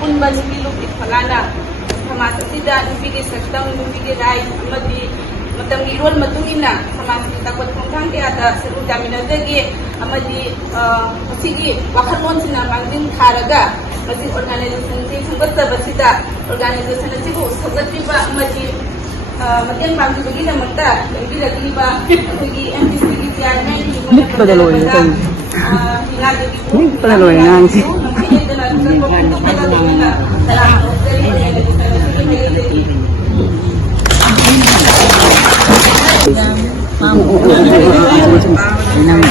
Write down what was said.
ꯑꯄꯨꯟꯕ ꯅꯨꯄꯤ ꯂꯨꯞꯀꯤ ꯐꯪꯒꯥꯅ ꯁꯃꯥꯖ ꯑꯁꯤꯗ ꯅꯨꯄꯤꯒꯤ ꯁꯛꯇꯝ, ꯅꯨꯄꯤꯒꯤ ꯔꯥꯏꯠ ꯑꯃꯗꯤ ꯃꯇꯝꯒꯤ ꯏꯔꯣꯜ ꯃꯇꯨꯡ ꯏꯟꯅ ꯁꯃꯥꯖꯀꯤ ꯆꯥꯎꯈꯠ ꯈꯣꯡꯊꯥꯡ ꯀꯌꯥꯗ ꯁꯔꯨꯛ ꯌꯥꯃꯤꯟꯅꯖꯒꯦ ꯑꯃꯗꯤ ꯃꯁꯤꯒꯤ ꯋꯥꯈꯜꯂꯣꯟꯁꯤꯅ ꯃꯥꯡꯖꯤꯜ ꯊꯥꯔꯒ ꯃꯁꯤ ꯑꯣꯔꯒꯅꯥꯏꯖꯦꯁꯟꯁꯤ ꯁꯦꯝꯒꯠꯆꯕꯁꯤꯗ ꯑꯣꯔꯒꯅꯥꯏꯖꯦꯁꯟ ꯑꯁꯤꯕꯨ ꯁꯧꯒꯠꯄꯤꯕ ꯑꯃꯗꯤ ꯃꯇꯦꯡ ꯄꯥꯡꯕꯤꯕꯒꯤꯗꯃꯛꯇ ꯂꯩꯕꯤꯔꯛꯂꯤꯕ ꯑꯩꯈꯣꯏꯒꯤ MPCꯒꯤ ꯆꯤꯌꯥꯔꯃꯦꯟ Nang